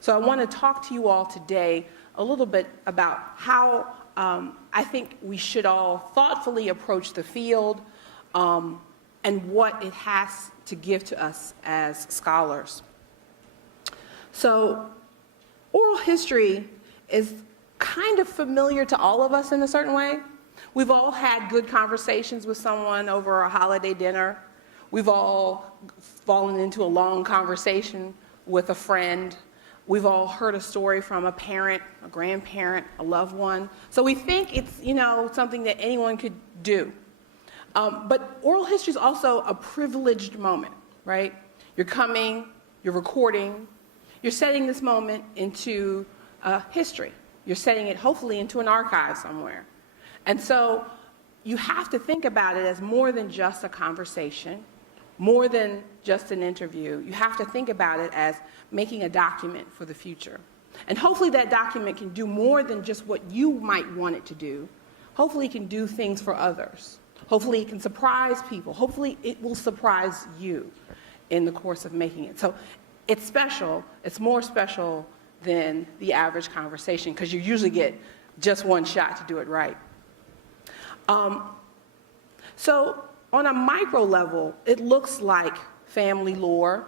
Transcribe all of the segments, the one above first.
So I want to talk to you all today a little bit about how I think we should all thoughtfully approach the field and what it has to give to us as scholars. So oral history is kind of familiar to all of us in a certain way. We've all had good conversations with someone over a holiday dinner. We've all fallen into a long conversation with a friend. We've all heard a story from a parent, a grandparent, a loved one. So we think it's, something that anyone could do. But oral history is also a privileged moment, right? You're coming, you're recording, you're setting this moment into history. You're setting it hopefully into an archive somewhere. And so you have to think about it as more than just a conversation, more than just an interview. You have to think about it as making a document for the future. And hopefully that document can do more than just what you might want it to do. Hopefully it can do things for others. Hopefully it can surprise people. Hopefully it will surprise you in the course of making it. So it's special. It's more special than the average conversation because you usually get just one shot to do it right. So on a micro level, it looks like family lore,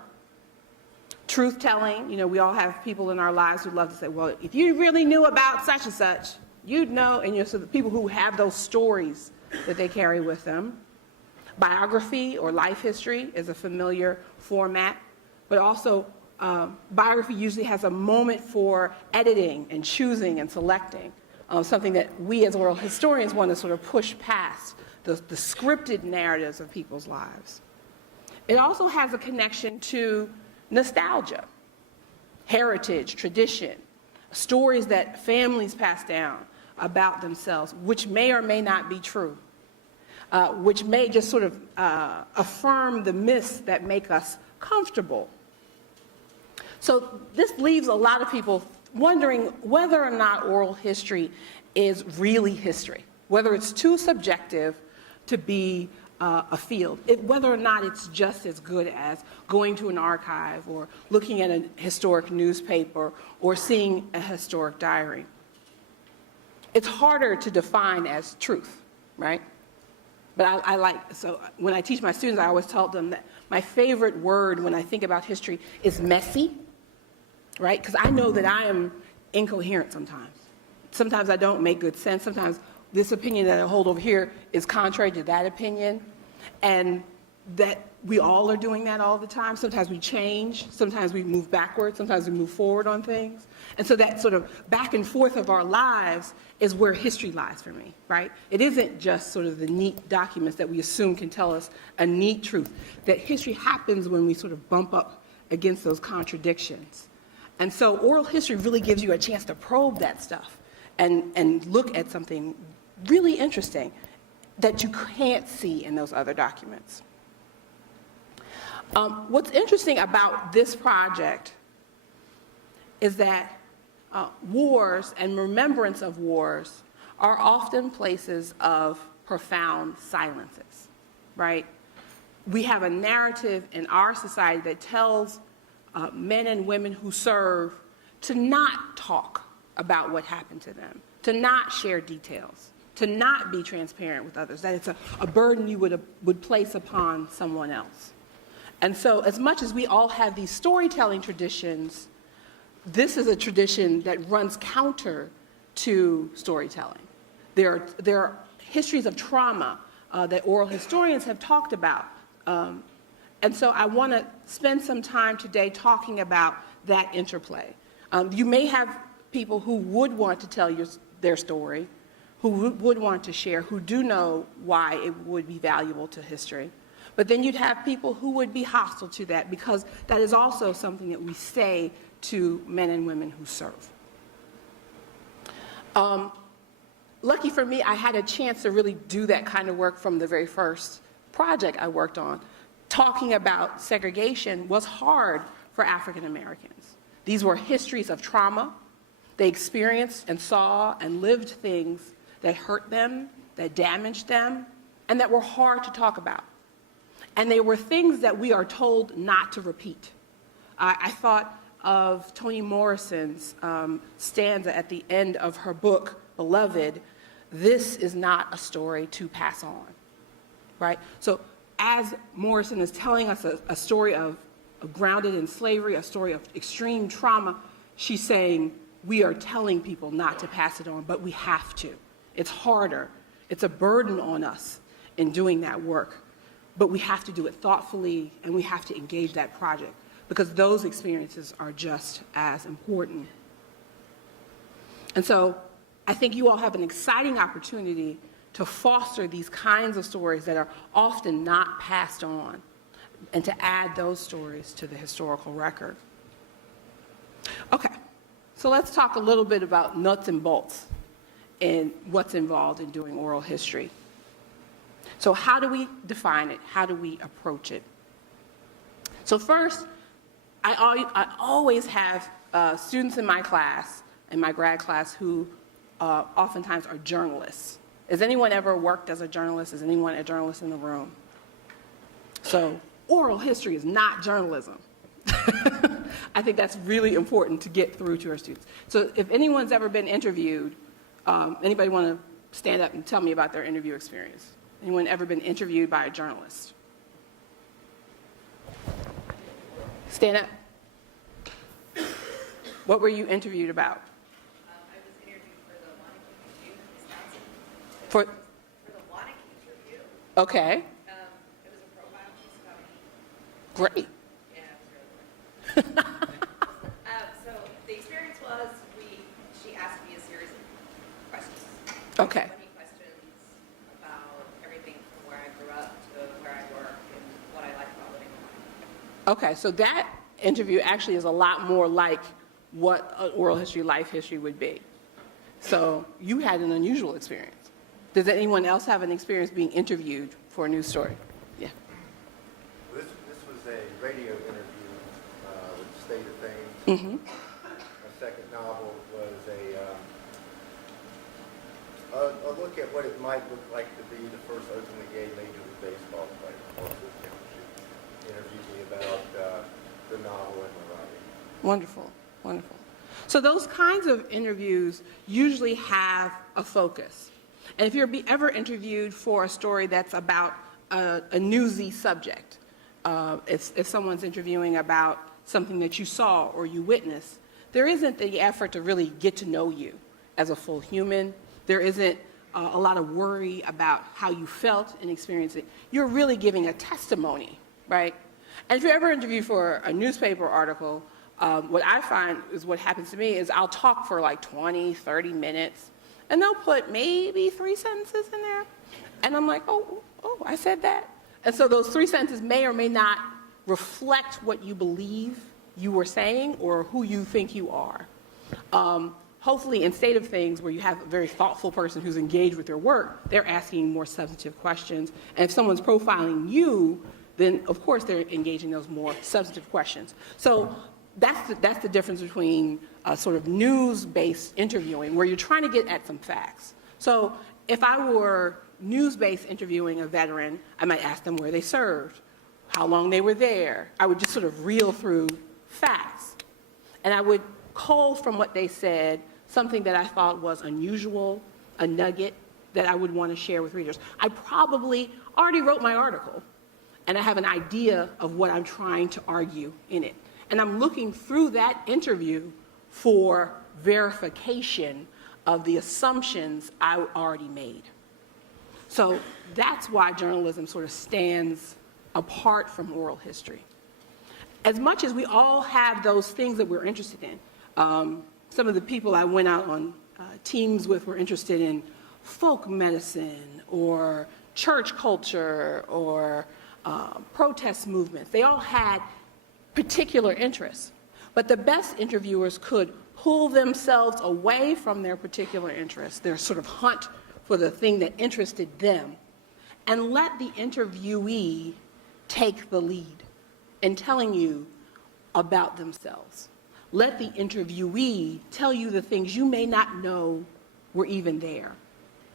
truth-telling. We all have people in our lives who love to say, well, if you really knew about such and such, you'd know. And so the people who have those stories that they carry with them. Biography or life history is a familiar format, but also biography usually has a moment for editing and choosing and selecting, something that we as oral historians want to sort of push past, the scripted narratives of people's lives. It also has a connection to nostalgia, heritage, tradition, stories that families pass down about themselves, which may or may not be true, which may just sort of affirm the myths that make us comfortable. So this leaves a lot of people wondering whether or not oral history is really history, whether it's too subjective to be a field, whether or not it's just as good as going to an archive or looking at a historic newspaper or seeing a historic diary. It's harder to define as truth, right? But so when I teach my students, I always tell them that my favorite word when I think about history is messy, right? Because I know that I am incoherent sometimes. Sometimes I don't make good sense. Sometimes this opinion that I hold over here is contrary to that opinion, and that we all are doing that all the time. Sometimes we change, sometimes we move backwards, sometimes we move forward on things. And so that sort of back and forth of our lives is where history lies for me, right? It isn't just sort of the neat documents that we assume can tell us a neat truth. That history happens when we sort of bump up against those contradictions. And so oral history really gives you a chance to probe that stuff and look at something really interesting that you can't see in those other documents. What's interesting about this project is that wars and remembrance of wars are often places of profound silences, right? We have a narrative in our society that tells men and women who serve to not talk about what happened to them, to not share details, to not be transparent with others, that it's a burden you would place upon someone else. And so as much as we all have these storytelling traditions, this is a tradition that runs counter to storytelling. There are histories of trauma that oral historians have talked about. And so I want to spend some time today talking about that interplay. You may have people who would want to tell their story, who would want to share, who do know why it would be valuable to history. But then you'd have people who would be hostile to that because that is also something that we say to men and women who serve. Lucky for me, I had a chance to really do that kind of work from the very first project I worked on. Talking about segregation was hard for African Americans. These were histories of trauma. They experienced and saw and lived things that hurt them, that damaged them, and that were hard to talk about. And they were things that we are told not to repeat. I thought of Toni Morrison's stanza at the end of her book, Beloved, this is not a story to pass on, right? So as Morrison is telling us a story of grounded in slavery, a story of extreme trauma, she's saying we are telling people not to pass it on, but we have to. It's harder. It's a burden on us in doing that work, but we have to do it thoughtfully, and we have to engage that project because those experiences are just as important. And so I think you all have an exciting opportunity to foster these kinds of stories that are often not passed on and to add those stories to the historical record. Okay, so let's talk a little bit about nuts and bolts and what's involved in doing oral history. So how do we define it? How do we approach it? So first, I always have students in my class, in my grad class, who oftentimes are journalists. Has anyone ever worked as a journalist? Is anyone a journalist in the room? So oral history is not journalism. I think that's really important to get through to our students. So if anyone's ever been interviewed, anybody want to stand up and tell me about their interview experience? Anyone ever been interviewed by a journalist? Stand up. What were you interviewed about? I was interviewed for the Wanakee Review in Wisconsin. For the Wanakee Review. Okay. It was a profile piece about me. Great. Yeah, it was really good. So the experience was she asked me a series of questions. Okay. 20 questions about everything from where I grew up to where I work and what I like about living in Wanakee. Okay, so that interview actually is a lot more like what an oral history, life history would be. So you had an unusual experience. Does anyone else have an experience being interviewed for a news story? Yeah. This was a radio interview with the State of Things. Mm-hmm. My second novel was a look at what it might look like to be the first openly gay Major League Baseball player. She interviewed me about the novel and the writing. Wonderful, wonderful. So those kinds of interviews usually have a focus. And if you're ever interviewed for a story that's about a newsy subject, if someone's interviewing about something that you saw or you witnessed, there isn't the effort to really get to know you as a full human. There isn't a lot of worry about how you felt and experienced it. You're really giving a testimony, right? And if you're ever interviewed for a newspaper article, what I find is what happens to me is I'll talk for like 20, 30 minutes, and they'll put maybe 3 sentences in there. And I'm like, oh, I said that. And so those 3 sentences may or may not reflect what you believe you were saying or who you think you are. Hopefully in State of Things, where you have a very thoughtful person who's engaged with their work, they're asking more substantive questions. And if someone's profiling you, then of course they're engaging those more substantive questions. So that's the difference between sort of news-based interviewing, where you're trying to get at some facts. So if I were news-based interviewing a veteran, I might ask them where they served, how long they were there. I would just sort of reel through facts. And I would cull from what they said something that I thought was unusual, a nugget that I would want to share with readers. I probably already wrote my article, and I have an idea of what I'm trying to argue in it. And I'm looking through that interview for verification of the assumptions I already made. So that's why journalism sort of stands apart from oral history. As much as we all have those things that we're interested in, some of the people I went out on teams with were interested in folk medicine or church culture or protest movements. They all had particular interests, but the best interviewers could pull themselves away from their particular interests, their sort of hunt for the thing that interested them, and let the interviewee take the lead in telling you about themselves. Let the interviewee tell you the things you may not know were even there,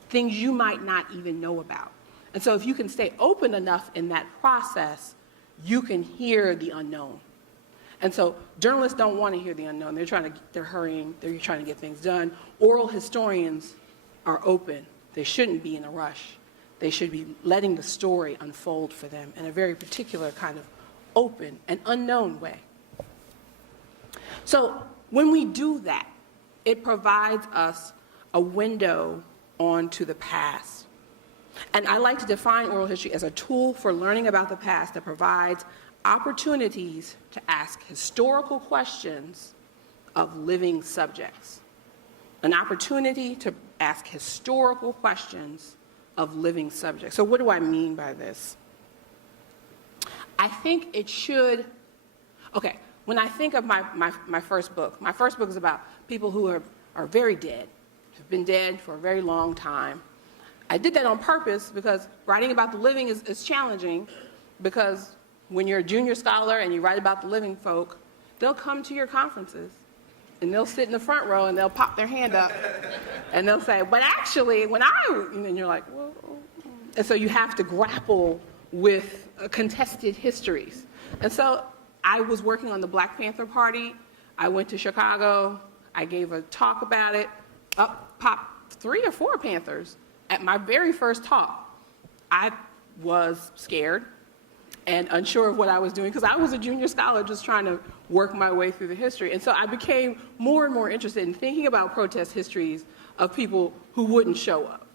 things you might not even know about. And so if you can stay open enough in that process, you can hear the unknown. And so journalists don't want to hear the unknown. They're hurrying, they're trying to get things done. Oral historians are open. They shouldn't be in a rush. They should be letting the story unfold for them in a very particular kind of open and unknown way. So when we do that, it provides us a window onto the past. And I like to define oral history as a tool for learning about the past that provides opportunities to ask historical questions of living subjects. An opportunity to ask historical questions of living subjects. So what do I mean by this? I think it should, okay, when I think of my first book is about people who are very dead, have been dead for a very long time. I did that on purpose because writing about the living is challenging, because when you're a junior scholar and you write about the living folk, they'll come to your conferences and they'll sit in the front row and they'll pop their hand up and they'll say, but actually, and you're like, well, and so you have to grapple with contested histories. And so I was working on the Black Panther Party. I went to Chicago. I gave a talk about it. Up popped 3 or 4 Panthers at my very first talk. I was scared and unsure of what I was doing because I was a junior scholar just trying to work my way through the history. And so I became more and more interested in thinking about protest histories of people who wouldn't show up.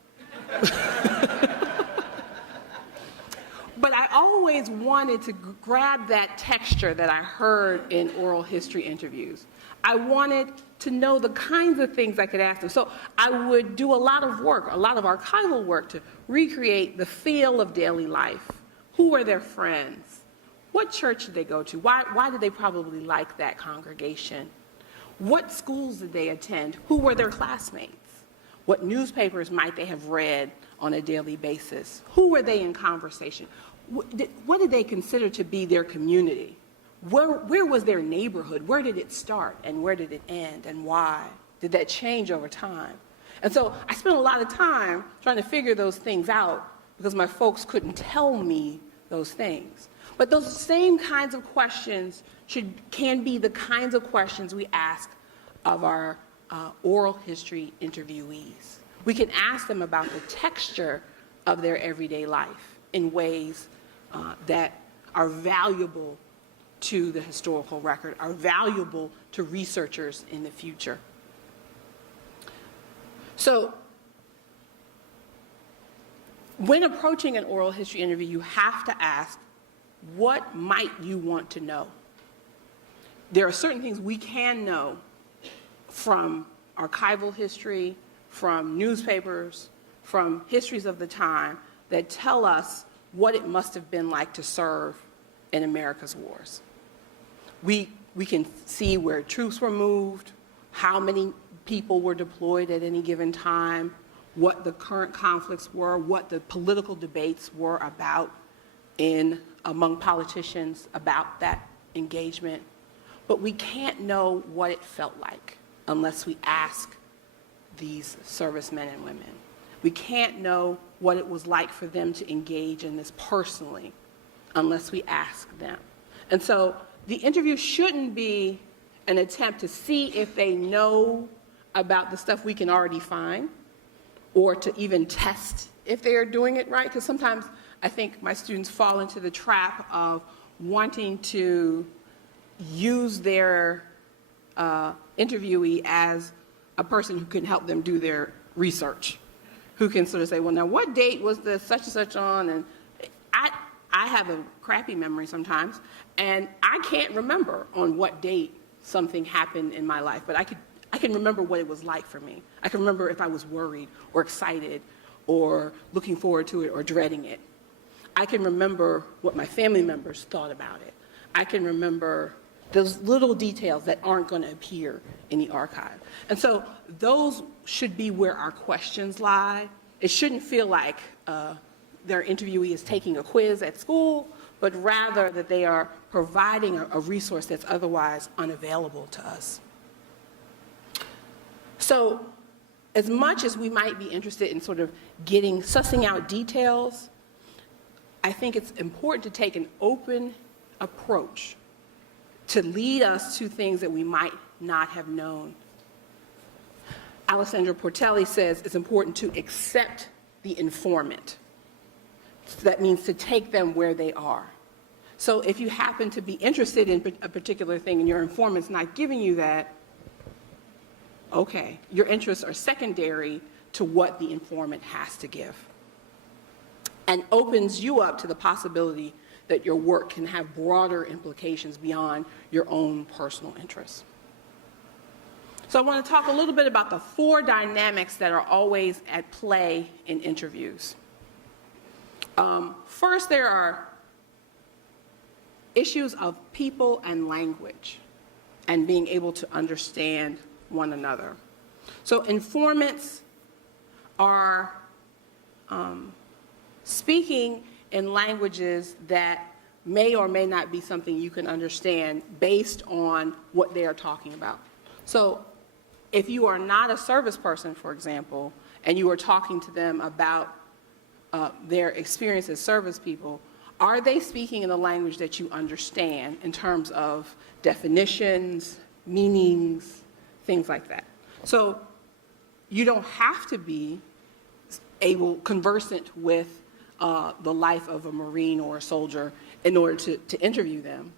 But I always wanted to grab that texture that I heard in oral history interviews. I wanted to know the kinds of things I could ask them. So I would do a lot of work, a lot of archival work to recreate the feel of daily life. Who were their friends? What church did they go to? Why did they probably like that congregation? What schools did they attend? Who were their classmates? What newspapers might they have read on a daily basis? Who were they in conversation? What did they consider to be their community? Where was their neighborhood? Where did it start and where did it end and why? Did that change over time? And so I spent a lot of time trying to figure those things out because my folks couldn't tell me those things. But those same kinds of questions can be the kinds of questions we ask of our oral history interviewees. We can ask them about the texture of their everyday life in ways that are valuable to the historical record, are valuable to researchers in the future. So when approaching an oral history interview, you have to ask, what might you want to know? There are certain things we can know from archival history, from newspapers, from histories of the time that tell us what it must have been like to serve in America's wars. We can see where troops were moved, how many people were deployed at any given time, what the current conflicts were, what the political debates were about among politicians about that engagement. But we can't know what it felt like unless we ask these servicemen and women. We can't know what it was like for them to engage in this personally unless we ask them. And so the interview shouldn't be an attempt to see if they know about the stuff we can already find or to even test if they are doing it right, because sometimes I think my students fall into the trap of wanting to use their interviewee as a person who can help them do their research, who can sort of say, well, now what date was the such and such on? And I have a crappy memory sometimes, and I can't remember on what date something happened in my life, but I can remember what it was like for me. I can remember if I was worried or excited or looking forward to it or dreading it. I can remember what my family members thought about it. I can remember those little details that aren't going to appear in the archive. And so those should be where our questions lie. It shouldn't feel like their interviewee is taking a quiz at school, but rather that they are providing a resource that's otherwise unavailable to us. So as much as we might be interested in sort of sussing out details, I think it's important to take an open approach to lead us to things that we might not have known. Alessandro Portelli says it's important to accept the informant. So that means to take them where they are. So if you happen to be interested in a particular thing and your informant's not giving you that, okay, your interests are secondary to what the informant has to give, and opens you up to the possibility that your work can have broader implications beyond your own personal interests. So I want to talk a little bit about the 4 dynamics that are always at play in interviews. First, there are issues of people and language and being able to understand one another. So informants are speaking in languages that may or may not be something you can understand based on what they are talking about. So if you are not a service person, for example, and you are talking to them about their experience as service people, are they speaking in a language that you understand in terms of definitions, meanings, things like that? So you don't have to be conversant with the life of a Marine or a soldier in order to interview them.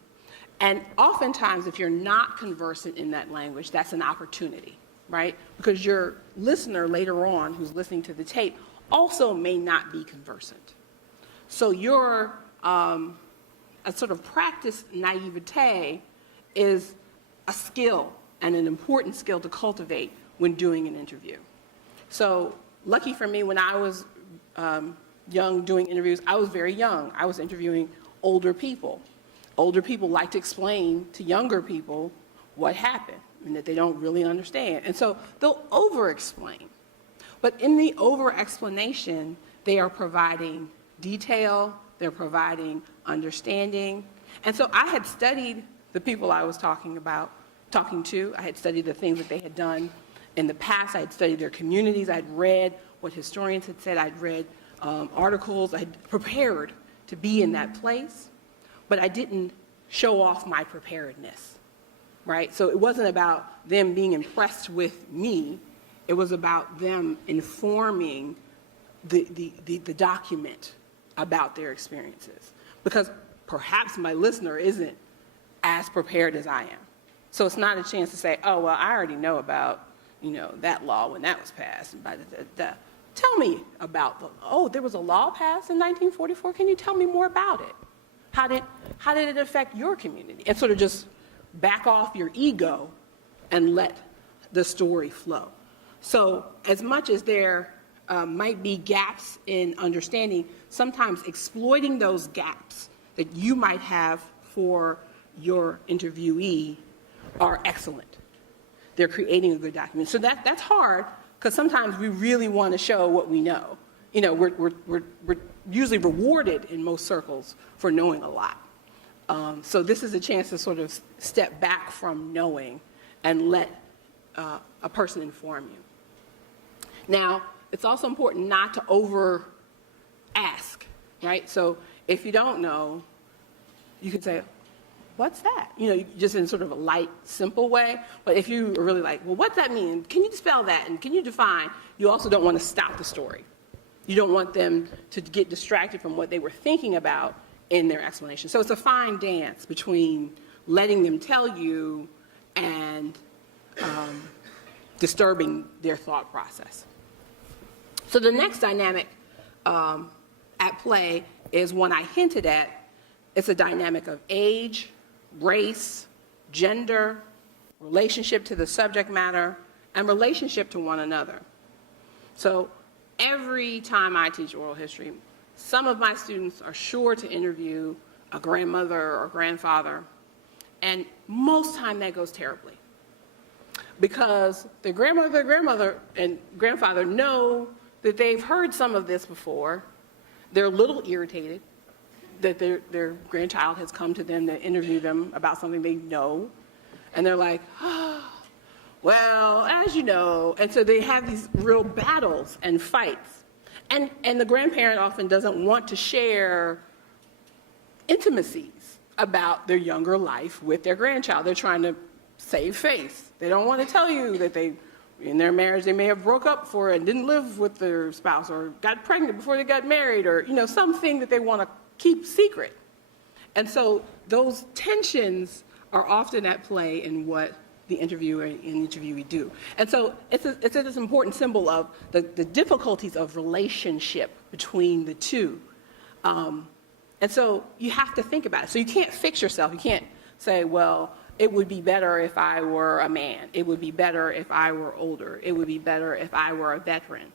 And oftentimes, if you're not conversant in that language, that's an opportunity, right? Because your listener later on, who's listening to the tape, also may not be conversant. So your a sort of practice naivete is a skill and an important skill to cultivate when doing an interview. So lucky for me, when I was young doing interviews, I was very young. I was interviewing older people. Older people like to explain to younger people what happened and that they don't really understand. And so they'll over-explain. But in the over-explanation, they are providing detail, they're providing understanding. And so I had studied the people I was talking to. I had studied the things that they had done in the past. I had studied their communities. I'd read what historians had said. I'd read articles. I'd prepared to be in that place. But I didn't show off my preparedness, right? So it wasn't about them being impressed with me. It was about them informing the document about their experiences. Because perhaps my listener isn't as prepared as I am. So it's not a chance to say, oh, well, I already know about, that law when that was passed. Tell me about there was a law passed in 1944. Can you tell me more about it? How did it affect your community? And sort of just back off your ego and let the story flow. So as much as there might be gaps in understanding, sometimes exploiting those gaps that you might have for your interviewee are excellent. They're creating a good document. So that's hard, because sometimes we really want to show what we know. We're usually rewarded in most circles for knowing a lot. So this is a chance to sort of step back from knowing and let a person inform you. Now, it's also important not to over ask, right? So if you don't know, you can say, what's that? Just in sort of a light, simple way. But if you are really like, well, what's that mean? Can you spell that? And can you define? You also don't want to stop the story. You don't want them to get distracted from what they were thinking about in their explanation. So it's a fine dance between letting them tell you and disturbing their thought process. So the next dynamic at play is one I hinted at. It's a dynamic of age, race, gender, relationship to the subject matter, and relationship to one another. So every time I teach oral history, some of my students are sure to interview a grandmother or grandfather, and most time that goes terribly. Because the grandmother and grandfather know that they've heard some of this before. They're a little irritated that their grandchild has come to them to interview them about something they know. And they're like, well, as you know. And so they have these real battles and fights. And the grandparent often doesn't want to share intimacies about their younger life with their grandchild. They're trying to save face. They don't want to tell you that in their marriage, they may have broke up before and didn't live with their spouse, or got pregnant before they got married, or, something that they want to keep secret. And so those tensions are often at play in what the interviewer and interviewee do. And so it's this important symbol of the difficulties of relationship between the two. And so you have to think about it. So you can't fix yourself. You can't say, well, it would be better if I were a man. It would be better if I were older. It would be better if I were a veteran.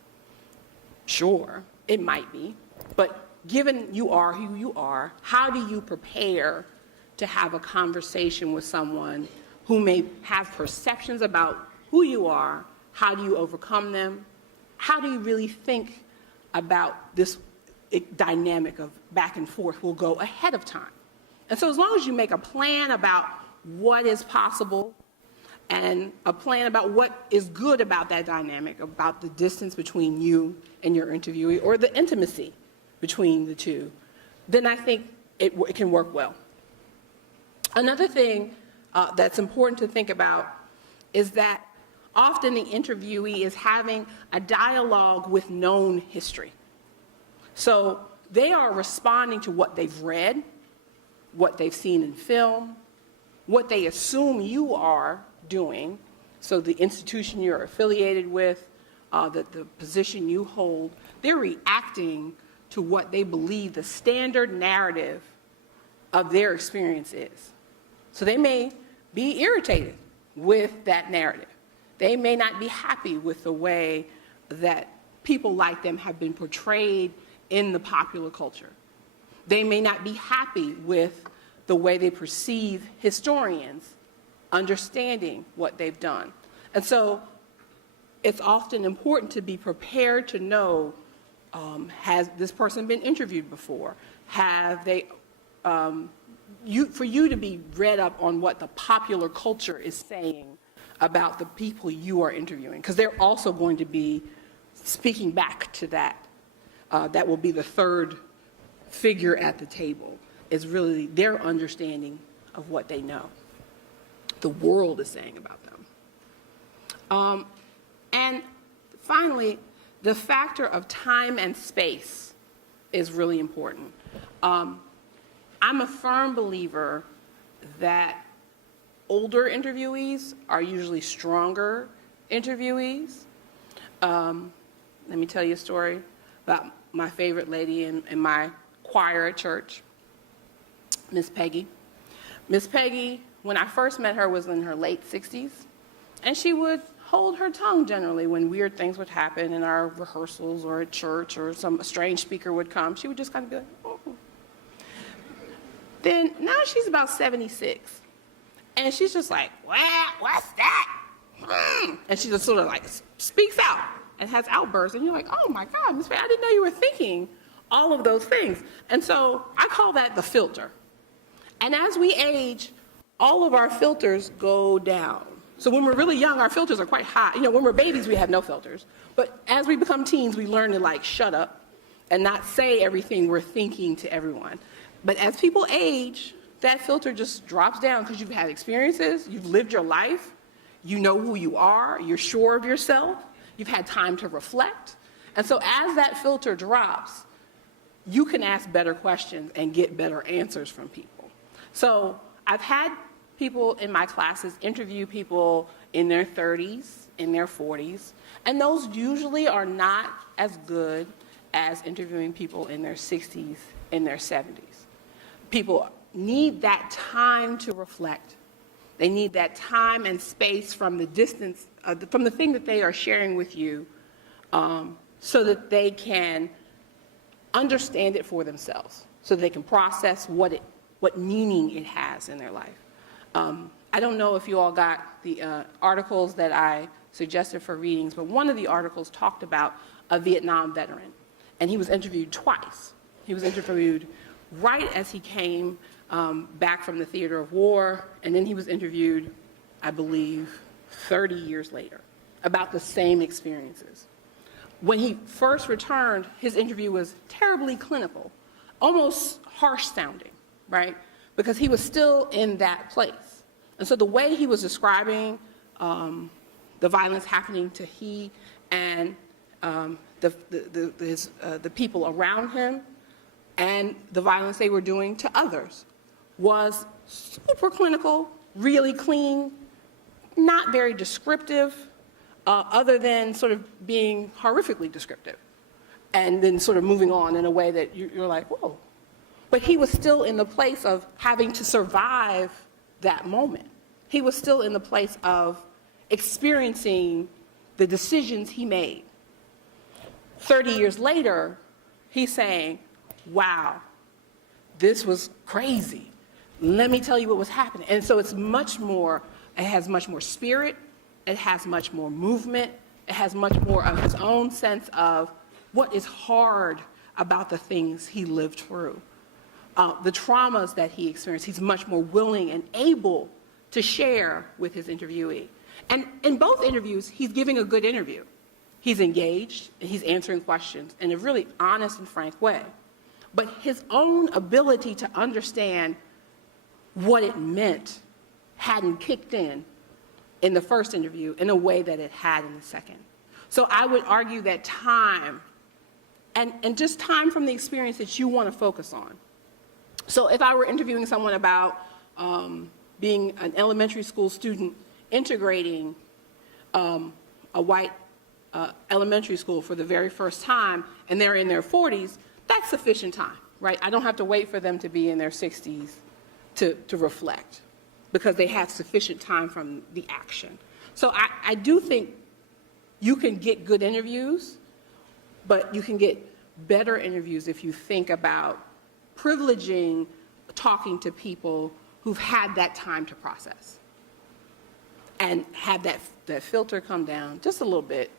Sure, it might be. But given you are who you are, how do you prepare to have a conversation with someone who may have perceptions about who you are? How do you overcome them? How do you really think about this dynamic of back and forth will go ahead of time? And so as long as you make a plan about what is possible and a plan about what is good about that dynamic, about the distance between you and your interviewee, or the intimacy between the two, then I think it can work well. Another thing that's important to think about is that often the interviewee is having a dialogue with known history. So they are responding to what they've read, what they've seen in film, what they assume you are doing, so the institution you're affiliated with, the position you hold, they're reacting to what they believe the standard narrative of their experience is. So they may be irritated with that narrative. They may not be happy with the way that people like them have been portrayed in the popular culture. They may not be happy with the way they perceive historians understanding what they've done. And so it's often important to be prepared to know, has this person been interviewed before? Have they, for you to be read up on what the popular culture is saying about the people you are interviewing, because they're also going to be speaking back to that. That will be the third figure at the table, is really their understanding of what they know, the world is saying about them. And finally, the factor of time and space is really important. I'm a firm believer that older interviewees are usually stronger interviewees. Let me tell you a story about my favorite lady in my choir at church, Miss Peggy. Miss Peggy, when I first met her, was in her late 60s, and she would hold her tongue generally when weird things would happen in our rehearsals or at church, or some strange speaker would come. She would just kind of be like, oh. Then now she's about 76, and she's just like, what's that? And she just sort of like speaks out and has outbursts, and you're like, oh my God, Miss Peggy, I didn't know you were thinking all of those things. And so I call that the filter. And as we age, all of our filters go down. So when we're really young, our filters are quite high. When we're babies, we have no filters. But as we become teens, we learn to shut up and not say everything we're thinking to everyone. But as people age, that filter just drops down because you've had experiences, you've lived your life, you know who you are, you're sure of yourself, you've had time to reflect. And so as that filter drops, you can ask better questions and get better answers from people. So I've had people in my classes interview people in their 30s, in their 40s, and those usually are not as good as interviewing people in their 60s, in their 70s. People need that time to reflect. They need that time and space from the distance, from the thing that they are sharing with you, so that they can understand it for themselves, so they can process what meaning it has in their life. I don't know if you all got the articles that I suggested for readings, but one of the articles talked about a Vietnam veteran, and he was interviewed twice. He was interviewed right as he came back from the theater of war, and then he was interviewed, I believe, 30 years later, about the same experiences. When he first returned, his interview was terribly clinical, almost harsh sounding, right? because he was still in that place. And so the way he was describing the violence happening to he and the people around him and the violence they were doing to others was super clinical, really clean, not very descriptive, other than sort of being horrifically descriptive, and then sort of moving on in a way that you're like, whoa. But he was still in the place of having to survive that moment. He was still in the place of experiencing the decisions he made. 30 years later, he's saying, wow, this was crazy. Let me tell you what was happening. And so it's much more, it has much more spirit, it has much more movement, it has much more of his own sense of what is hard about the things he lived through. The traumas that he experienced, he's much more willing and able to share with his interviewee. And in both interviews, he's giving a good interview. He's engaged, and he's answering questions in a really honest and frank way. But his own ability to understand what it meant hadn't kicked in the first interview in a way that it had in the second. So I would argue that time, and just time from the experience that you want to focus on. So if I were interviewing someone about being an elementary school student integrating a white elementary school for the very first time, and they're in their 40s, that's sufficient time, right? I don't have to wait for them to be in their 60s to reflect, because they have sufficient time from the action. So I do think you can get good interviews, but you can get better interviews if you think about privileging talking to people who've had that time to process and have that filter come down just a little bit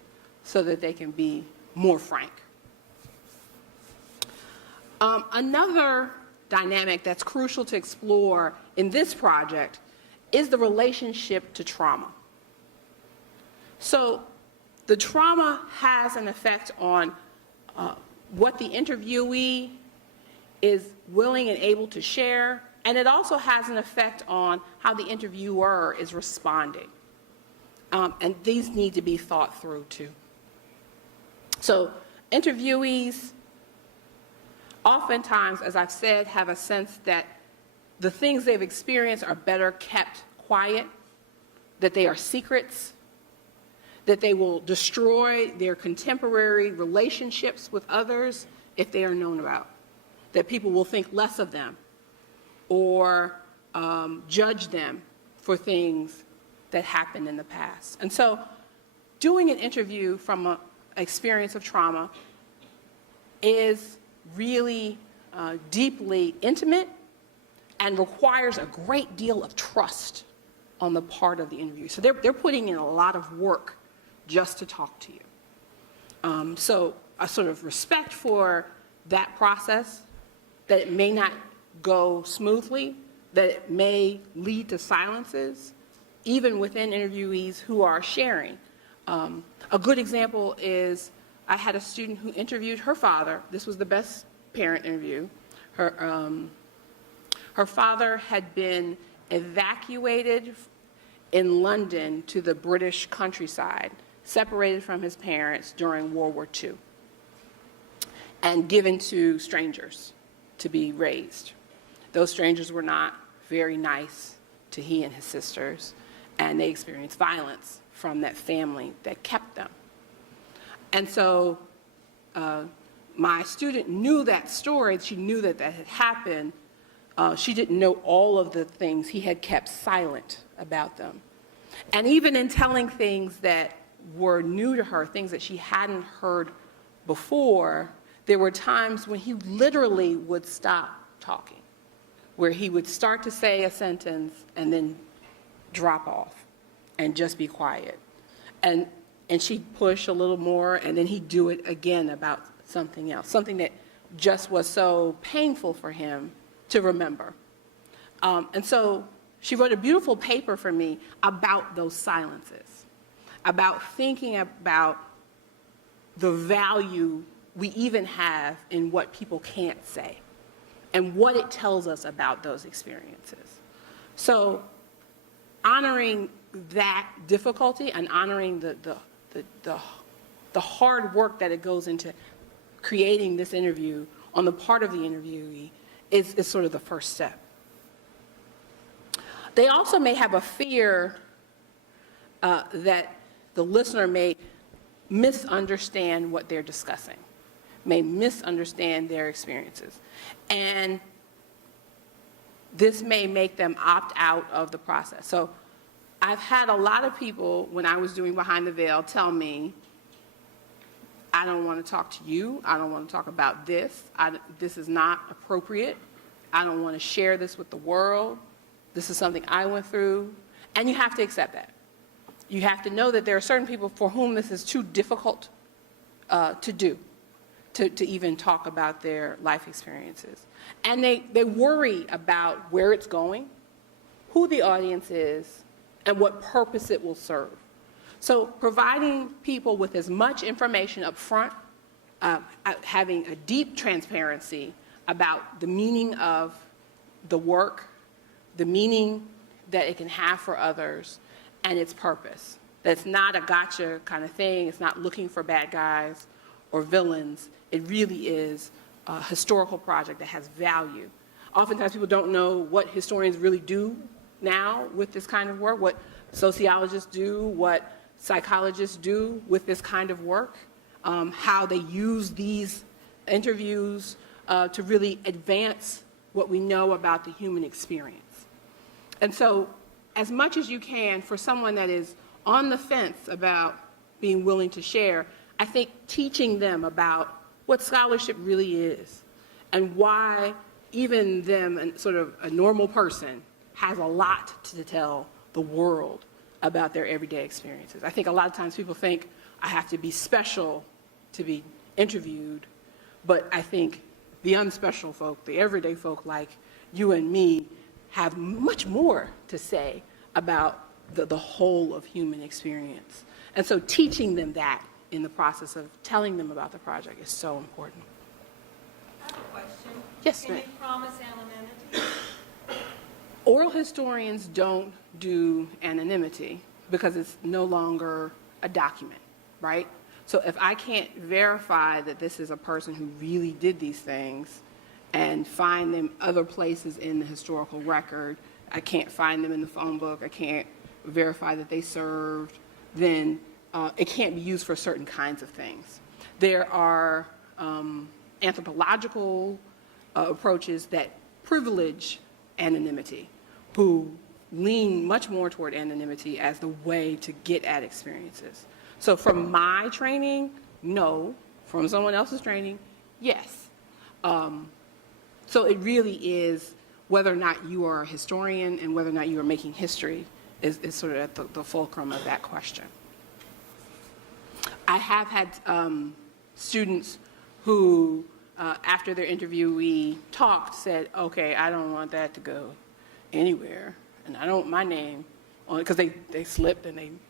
so that they can be more frank. Another dynamic that's crucial to explore in this project is the relationship to trauma. So the trauma has an effect on what the interviewee is willing and able to share, and it also has an effect on how the interviewer is responding. And these need to be thought through too. So interviewees oftentimes, as I've said, have a sense that the things they've experienced are better kept quiet, that they are secrets, that they will destroy their contemporary relationships with others if they are known about, that people will think less of them or judge them for things that happened in the past. And so doing an interview from an experience of trauma is really deeply intimate and requires a great deal of trust on the part of the interviewer. So they're putting in a lot of work just to talk to you. So a sort of respect for that process, that it may not go smoothly, that it may lead to silences, even within interviewees who are sharing. A good example is I had a student who interviewed her father. This was the best parent interview. Her father had been evacuated in London to the British countryside, separated from his parents during World War II, and given to strangers to be raised. Those strangers were not very nice to he and his sisters, and they experienced violence from that family that kept them. And so my student knew that story. She knew that that had happened. She didn't know all of the things he had kept silent about them. And even in telling things that were new to her, things that she hadn't heard before, there were times when he literally would stop talking, where he would start to say a sentence and then drop off and just be quiet. And she'd push a little more, and then he'd do it again about something else, something that just was so painful for him to remember. And so she wrote a beautiful paper for me about those silences, about thinking about the value we even have in what people can't say, and what it tells us about those experiences. So honoring that difficulty and honoring the hard work that it goes into creating this interview on the part of the interviewee is sort of the first step. They also may have a fear that the listener may misunderstand what they're discussing, may misunderstand their experiences. And this may make them opt out of the process. So I've had a lot of people, when I was doing Behind the Veil, tell me, I don't want to talk to you. I don't want to talk about this. This is not appropriate. I don't want to share this with the world. This is something I went through. And you have to accept that. You have to know that there are certain people for whom this is too difficult to do, to even talk about their life experiences. And they worry about where it's going, who the audience is, and what purpose it will serve. So providing people with as much information up front, having a deep transparency about the meaning of the work, the meaning that it can have for others, and its purpose. That's not a gotcha kind of thing. It's not looking for bad guys or villains. It really is a historical project that has value. Oftentimes people don't know what historians really do now with this kind of work, what sociologists do, what psychologists do with this kind of work, how they use these interviews to really advance what we know about the human experience. And so, as much as you can, for someone that is on the fence about being willing to share, I think teaching them about what scholarship really is and why even them, and sort of a normal person, has a lot to tell the world about their everyday experiences. I think a lot of times people think I have to be special to be interviewed, but I think the unspecial folk, the everyday folk like you and me, have much more to say about the whole of human experience. And so teaching them that in the process of telling them about the project is so important. I have a question. Yes, Can ma'am. you promise anonymity? Oral historians don't do anonymity because it's no longer a document, right? So if I can't verify that this is a person who really did these things and find them other places in the historical record, I can't find them in the phone book, I can't verify that they served, then it can't be used for certain kinds of things. There are anthropological approaches that privilege anonymity, who lean much more toward anonymity as the way to get at experiences. So from my training, no. From someone else's training, yes. So it really is whether or not you are a historian and whether or not you are making history is sort of at the fulcrum of that question. I have had students who, after their interviewee talked, said, okay, I don't want that to go anywhere, and I don't want my name on it, because they slipped and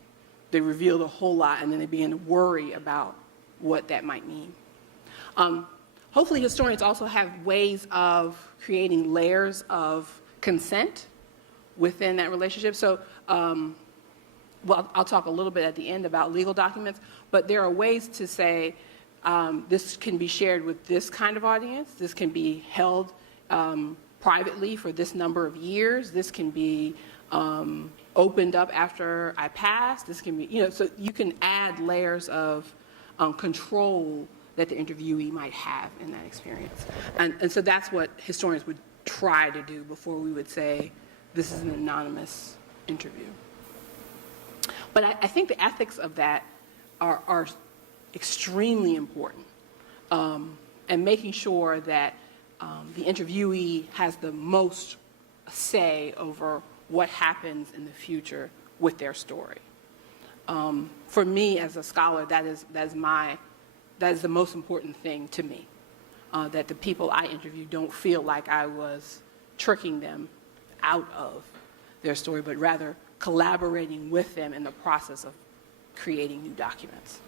they revealed a whole lot, and then they began to worry about what that might mean. Hopefully historians also have ways of creating layers of consent within that relationship. So, well, I'll talk a little bit at the end about legal documents, but there are ways to say this can be shared with this kind of audience, this can be held privately for this number of years, this can be opened up after I pass, this can be, so you can add layers of control that the interviewee might have in that experience. And so that's what historians would try to do before we would say this is an anonymous interview. But I think the ethics of that are extremely important, and making sure that the interviewee has the most say over what happens in the future with their story. For me as a scholar, that is the most important thing to me, that the people I interview don't feel like I was tricking them out of their story, but rather collaborating with them in the process of creating new documents.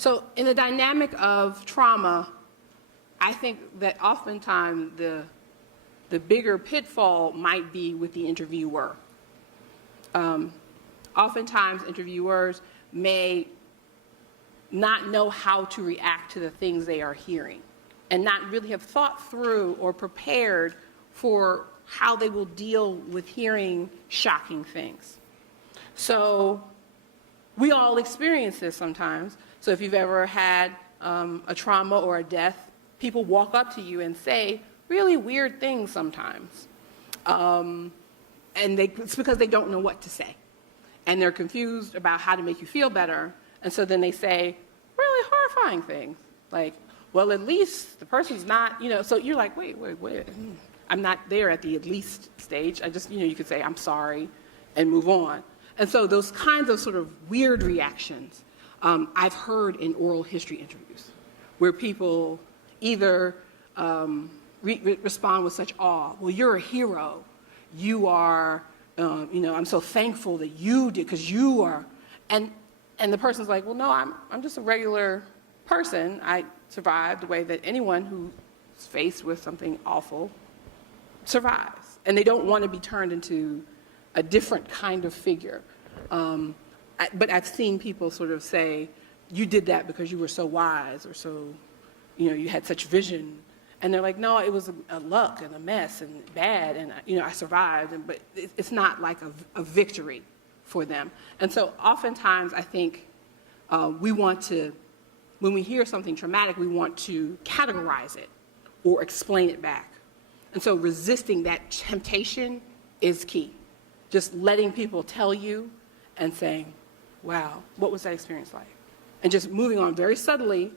So in the dynamic of trauma, I think that oftentimes the bigger pitfall might be with the interviewer. Oftentimes interviewers may not know how to react to the things they are hearing and not really have thought through or prepared for how they will deal with hearing shocking things. So we all experience this sometimes. So if you've ever had a trauma or a death, people walk up to you and say really weird things sometimes. And it's because they don't know what to say. And they're confused about how to make you feel better. And so then they say really horrifying things. Like, well, at least the person's not, so you're like, wait. I'm not there at the at least stage. I just, you could say, I'm sorry, and move on. And so those kinds of sort of weird reactions I've heard in oral history interviews where people either respond with such awe, well, you're a hero. You are, I'm so thankful that you did, because you are, and the person's like, well, no, I'm just a regular person. I survived the way that anyone who's faced with something awful survives. And they don't want to be turned into a different kind of figure. But I've seen people sort of say, you did that because you were so wise, or so, you had such vision. And they're like, no, it was a luck and a mess and bad, and I survived. But it's not like a victory for them. And so oftentimes I think we want to, when we hear something traumatic, we want to categorize it or explain it back. And so resisting that temptation is key. Just letting people tell you and saying, wow, what was that experience like? And just moving on very subtly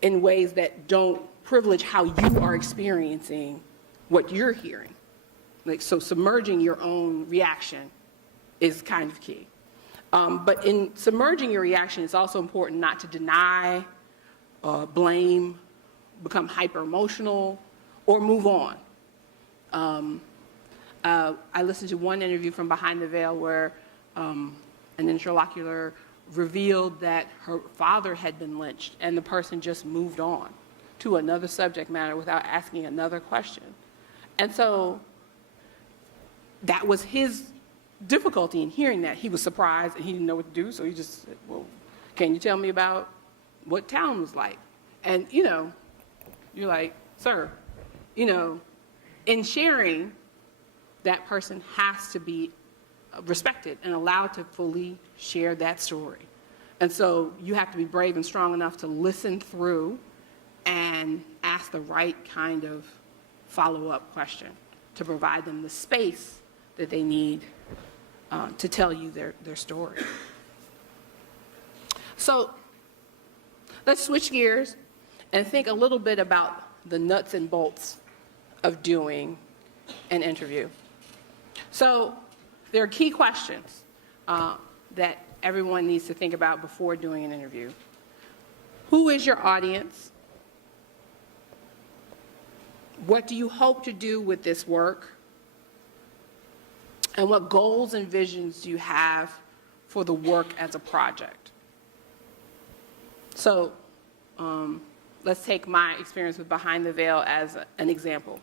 in ways that don't privilege how you are experiencing what you're hearing. So submerging your own reaction is kind of key. But in submerging your reaction, it's also important not to deny, blame, become hyper-emotional, or move on. I listened to one interview from Behind the Veil where an interlocutor revealed that her father had been lynched, and the person just moved on to another subject matter without asking another question. And so that was his difficulty in hearing that. He was surprised and he didn't know what to do, so he just said, well, can you tell me about what town was like? And, you're like, sir, in sharing, that person has to be respected and allowed to fully share that story. And so you have to be brave and strong enough to listen through and ask the right kind of follow-up question to provide them the space that they need to tell you their story. So let's switch gears and think a little bit about the nuts and bolts of doing an interview. So there are key questions that everyone needs to think about before doing an interview. Who is your audience? What do you hope to do with this work? And what goals and visions do you have for the work as a project? So let's take my experience with Behind the Veil as an example.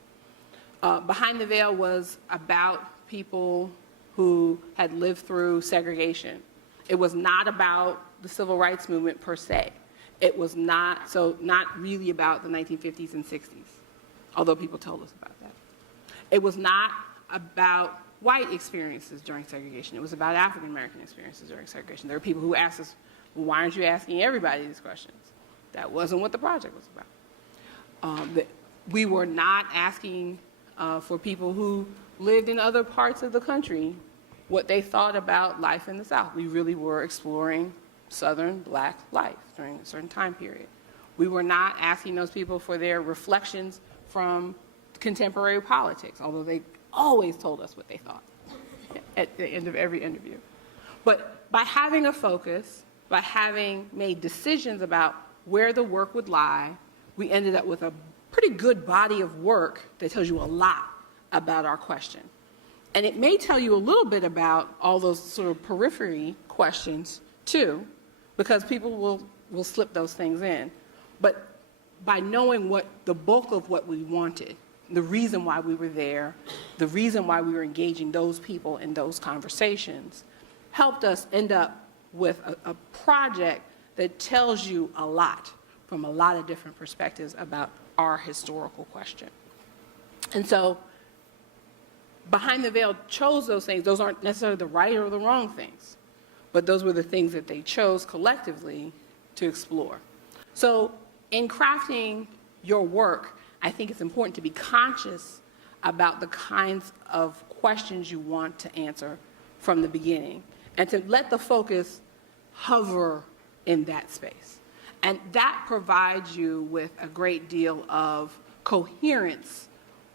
Behind the Veil was about people who had lived through segregation. It was not about the civil rights movement per se. It was not really about the 1950s and 60s, although people told us about that. It was not about white experiences during segregation. It was about African American experiences during segregation. There were people who asked us, well, why aren't you asking everybody these questions? That wasn't what the project was about. We were not asking for people who lived in other parts of the country what they thought about life in the South. We really were exploring Southern Black life during a certain time period. We were not asking those people for their reflections from contemporary politics, although they always told us what they thought at the end of every interview. But by having a focus, by having made decisions about where the work would lie, we ended up with a pretty good body of work that tells you a lot about our question. And it may tell you a little bit about all those sort of periphery questions too, because people will slip those things in. But by knowing what the bulk of what we wanted, the reason why we were there, the reason why we were engaging those people in those conversations, helped us end up with a project that tells you a lot from a lot of different perspectives about our historical question. And so Behind the Veil chose those things. Those aren't necessarily the right or the wrong things, but those were the things that they chose collectively to explore. So in crafting your work, I think it's important to be conscious about the kinds of questions you want to answer from the beginning, and to let the focus hover in that space. And that provides you with a great deal of coherence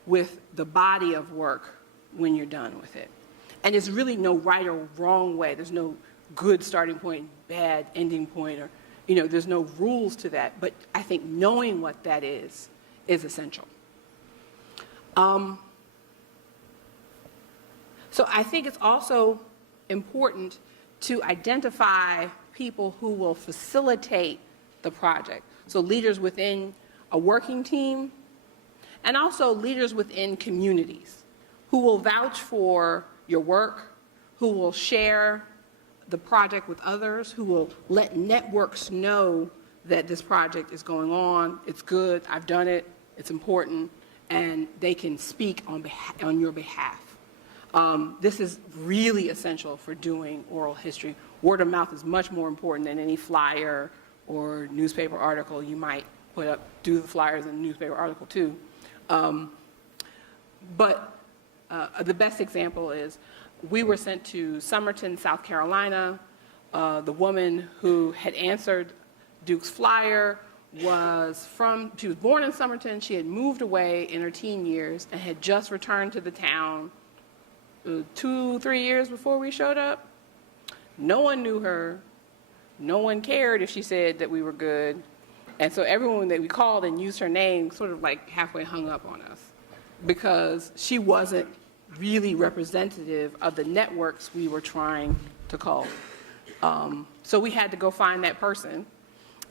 with the body of work when you're done with it. And there's really no right or wrong way. There's no good starting point, bad ending point, or, there's no rules to that. But I think knowing what that is essential. So I think it's also important to identify people who will facilitate the project. So leaders within a working team, and also leaders within communities who will vouch for your work, who will share the project with others, who will let networks know that this project is going on, it's good, I've done it, it's important, and they can speak on your behalf. This is really essential for doing oral history. Word of mouth is much more important than any flyer or newspaper article you might put up. Do the flyers in the newspaper article too. But the best example is we were sent to Summerton, South Carolina. The woman who had answered Duke's flyer she was born in Summerton. She had moved away in her teen years and had just returned to the town 2-3 years before we showed up. No one knew her. No one cared if she said that we were good. And so everyone that we called and used her name sort of like halfway hung up on us because she wasn't really representative of the networks we were trying to call. So we had to go find that person,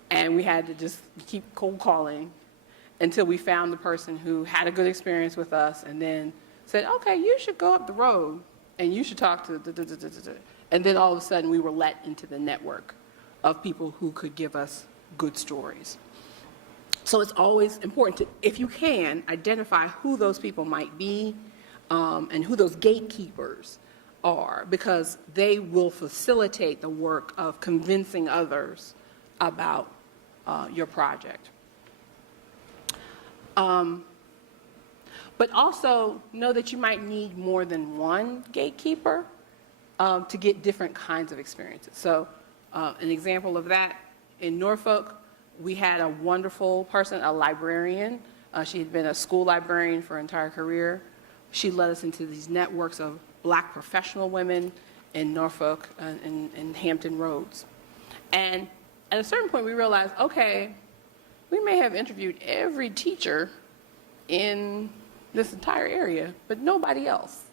and we had to just keep cold calling until we found the person who had a good experience with us, and then said, okay, you should go up the road and you should talk to and then all of a sudden we were let into the network of people who could give us good stories. So it's always important to, if you can, identify who those people might be and who those gatekeepers are, because they will facilitate the work of convincing others about your project. But also know that you might need more than one gatekeeper to get different kinds of experiences. So an example of that, in Norfolk, we had a wonderful person, a librarian. She had been a school librarian for her entire career. She led us into these networks of Black professional women in Norfolk and Hampton Roads. And at a certain point, we realized, okay, we may have interviewed every teacher in this entire area, but nobody else.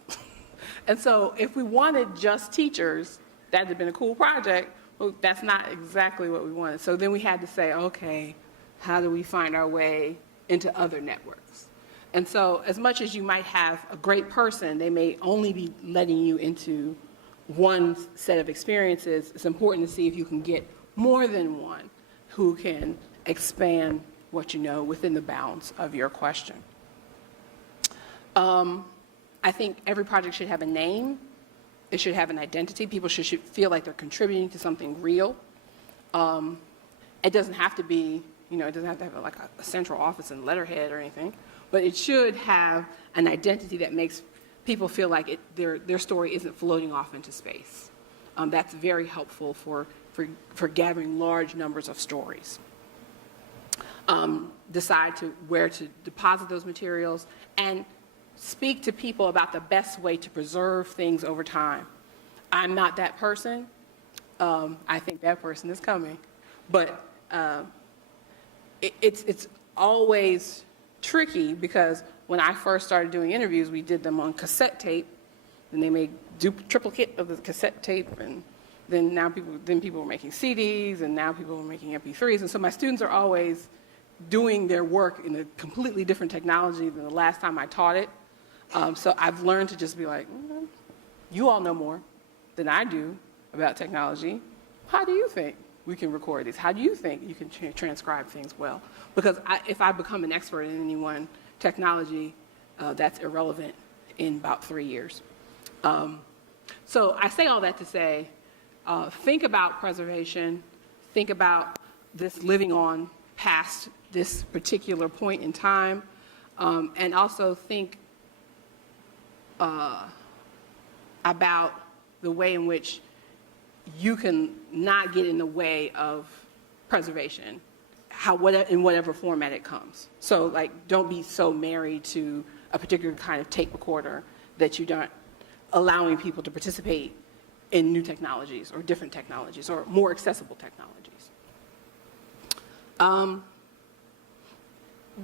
And so if we wanted just teachers, that would have been a cool project, but that's not exactly what we wanted. So then we had to say, okay, how do we find our way into other networks? And so as much as you might have a great person, they may only be letting you into one set of experiences. It's important to see if you can get more than one who can expand what you know within the bounds of your question. I think every project should have a name. It should have an identity. People should feel like they're contributing to something real. It doesn't have to be, it doesn't have to have like a central office and letterhead or anything, but it should have an identity that makes people feel like their story isn't floating off into space. That's very helpful for gathering large numbers of stories. Decide where to deposit those materials, and speak to people about the best way to preserve things over time. I'm not that person. I think that person is coming. But it's always tricky, because when I first started doing interviews, we did them on cassette tape, and they made triplicate of the cassette tape, and then people were making CDs, and now people were making MP3s. And so my students are always doing their work in a completely different technology than the last time I taught it. So I've learned to just be like, you all know more than I do about technology. How do you think we can record these? How do you think you can transcribe things well? Because if I become an expert in any one technology, that's irrelevant in about 3 years. So I say all that to say, think about preservation, think about this living on past this particular point in time, and also think about the way in which you can not get in the way of preservation, in whatever format it comes. So, like, don't be so married to a particular kind of tape recorder that you're not allowing people to participate in new technologies or different technologies or more accessible technologies.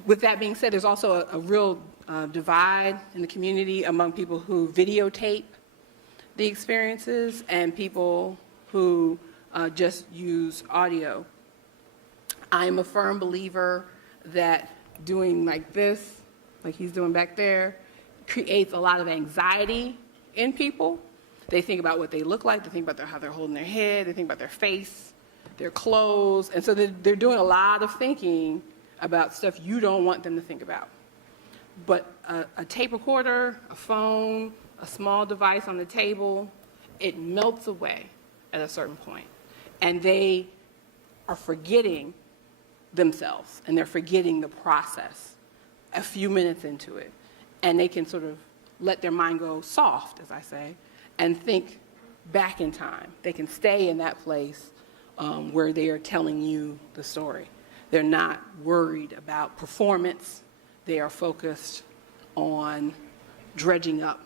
With that being said, there's also a real divide in the community among people who videotape the experiences and people who just use audio. I'm a firm believer that doing like this, like he's doing back there, creates a lot of anxiety in people. They think about what they look like, they think about how they're holding their head, they think about their face, their clothes, and so they're doing a lot of thinking about stuff you don't want them to think about. But a tape recorder, a phone, a small device on the table, it melts away at a certain point. And they are forgetting themselves, and they're forgetting the process a few minutes into it. And they can sort of let their mind go soft, as I say, and think back in time. They can stay in that place where they are telling you the story. They're not worried about performance. They are focused on dredging up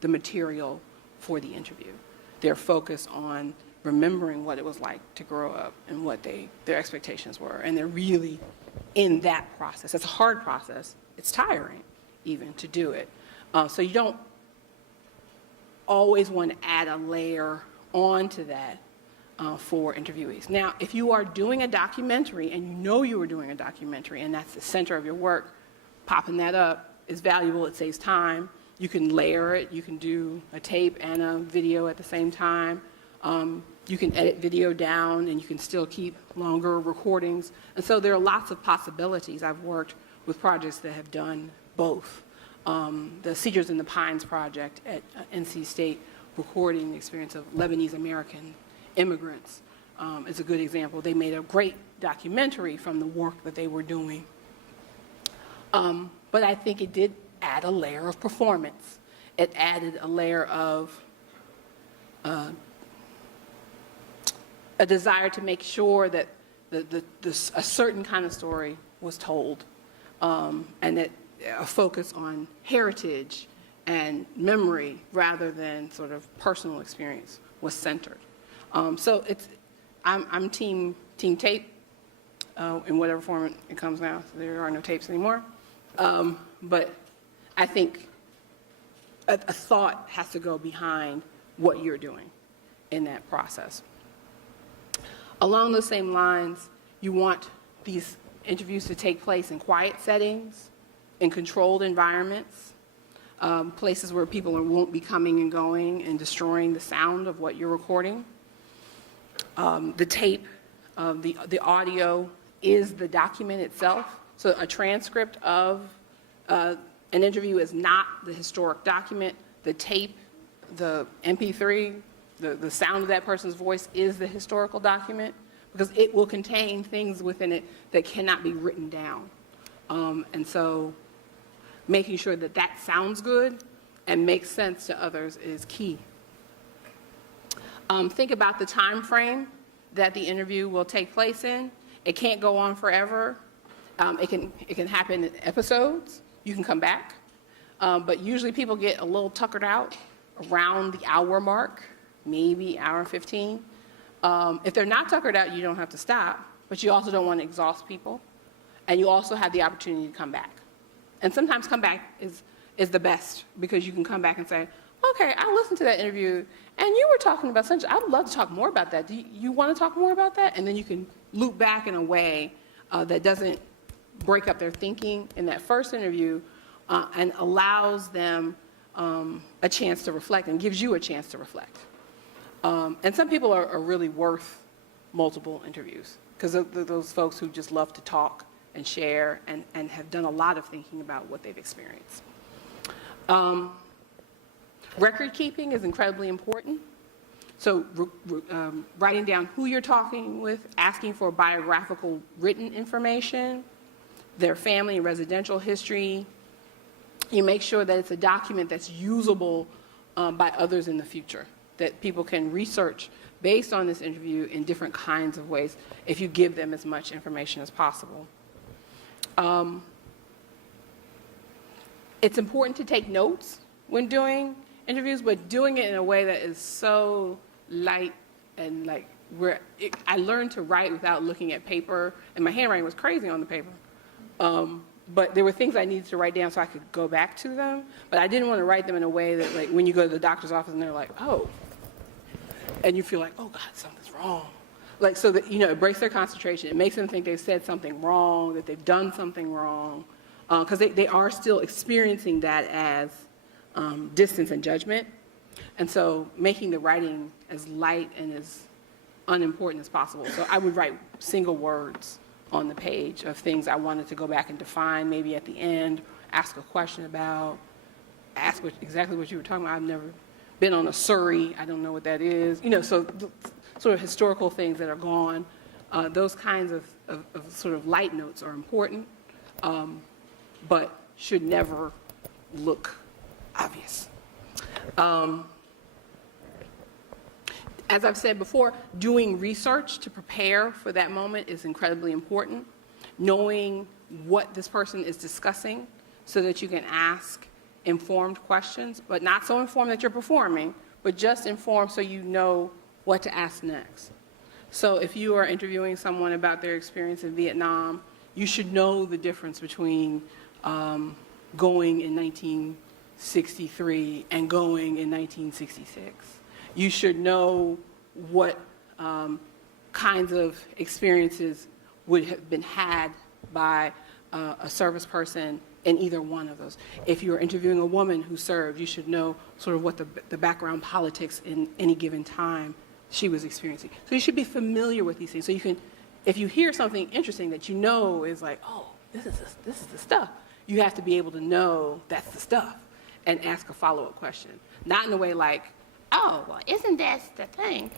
the material for the interview. They're focused on remembering what it was like to grow up and what their expectations were. And they're really in that process. It's a hard process. It's tiring even to do it. So you don't always want to add a layer onto that for interviewees. Now, if you are doing a documentary and you know you are doing a documentary and that's the center of your work, popping that up is valuable. It saves time. You can layer it. You can do a tape and a video at the same time. You can edit video down and you can still keep longer recordings. And so there are lots of possibilities. I've worked with projects that have done both. The Cedars in the Pines project at NC State, recording the experience of Lebanese American immigrants, is a good example. They made a great documentary from the work that they were doing. But I think it did add a layer of performance. It added a layer of a desire to make sure that a certain kind of story was told, and that a focus on heritage and memory rather than sort of personal experience was centered. So I'm team tape in whatever form it comes now. So there are no tapes anymore. But I think a thought has to go behind what you're doing in that process. Along those same lines, you want these interviews to take place in quiet settings, in controlled environments, places where people won't be coming and going and destroying the sound of what you're recording. The tape, the audio is the document itself. So a transcript of an interview is not the historic document. The tape, the MP3, the sound of that person's voice is the historical document, because it will contain things within it that cannot be written down. And so making sure that that sounds good and makes sense to others is key. Think about the time frame that the interview will take place in. It can't go on forever. It can happen in episodes. You can come back. But usually people get a little tuckered out around the hour mark, maybe hour 15. If they're not tuckered out, you don't have to stop, but you also don't want to exhaust people. And you also have the opportunity to come back. And sometimes come back is the best, because you can come back and say, okay, I listened to that interview, and you were talking about such, I would love to talk more about that. Do you want to talk more about that? And then you can loop back in a way that doesn't break up their thinking in that first interview and allows them a chance to reflect and gives you a chance to reflect. And some people are really worth multiple interviews because those folks who just love to talk and share and have done a lot of thinking about what they've experienced. Record keeping is incredibly important. So writing down who you're talking with, asking for biographical written information, their family and residential history. You make sure that it's a document that's usable by others in the future, that people can research based on this interview in different kinds of ways if you give them as much information as possible. It's important to take notes when doing interviews, but doing it in a way that is so light and like I learned to write without looking at paper, and my handwriting was crazy on the paper. But there were things I needed to write down so I could go back to them, but I didn't want to write them in a way that, like, when you go to the doctor's office and they're like, oh, and you feel like, oh God, something's wrong. Like, so that, you know, it breaks their concentration. It makes them think they've said something wrong, that they've done something wrong, because they are still experiencing that as distance and judgment. And so making the writing as light and as unimportant as possible. So I would write single words on the page of things I wanted to go back and define, maybe at the end, ask a question about, ask exactly what you were talking about. I've never been on a Surrey, I don't know what that is. You know, so sort of historical things that are gone. Those kinds of sort of light notes are important, but should never look obvious. As I've said before, doing research to prepare for that moment is incredibly important. Knowing what this person is discussing so that you can ask informed questions, but not so informed that you're performing, but just informed so you know what to ask next. So if you are interviewing someone about their experience in Vietnam, you should know the difference between going in 1963 and going in 1966. You should know what kinds of experiences would have been had by a service person in either one of those. If you're interviewing a woman who served, you should know sort of what the background politics in any given time she was experiencing. So you should be familiar with these things. So you can, if you hear something interesting that you know is like, oh, this is the stuff, you have to be able to know that's the stuff and ask a follow-up question. Not in a way like, oh, well, isn't that the thing?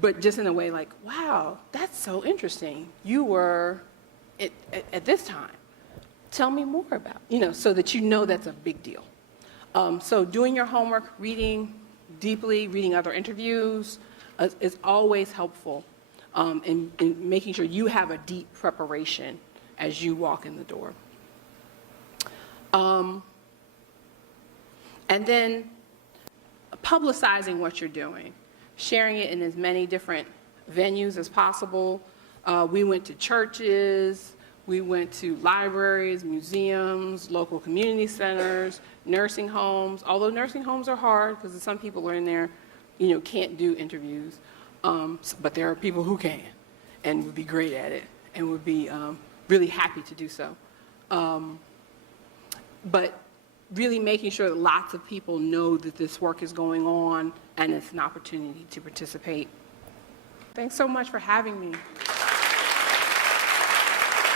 But just in a way like, wow, that's so interesting. You were at this time. Tell me more about, you know, so that you know that's a big deal. So doing your homework, reading deeply, reading other interviews is always helpful in making sure you have a deep preparation as you walk in the door. And then publicizing what you're doing, sharing it in as many different venues as possible. We went to churches, we went to libraries, museums, local community centers, nursing homes, although nursing homes are hard because some people are in there, you know, can't do interviews, but there are people who can and would be great at it and would be really happy to do so. But really making sure that lots of people know that this work is going on and it's an opportunity to participate. Thanks so much for having me.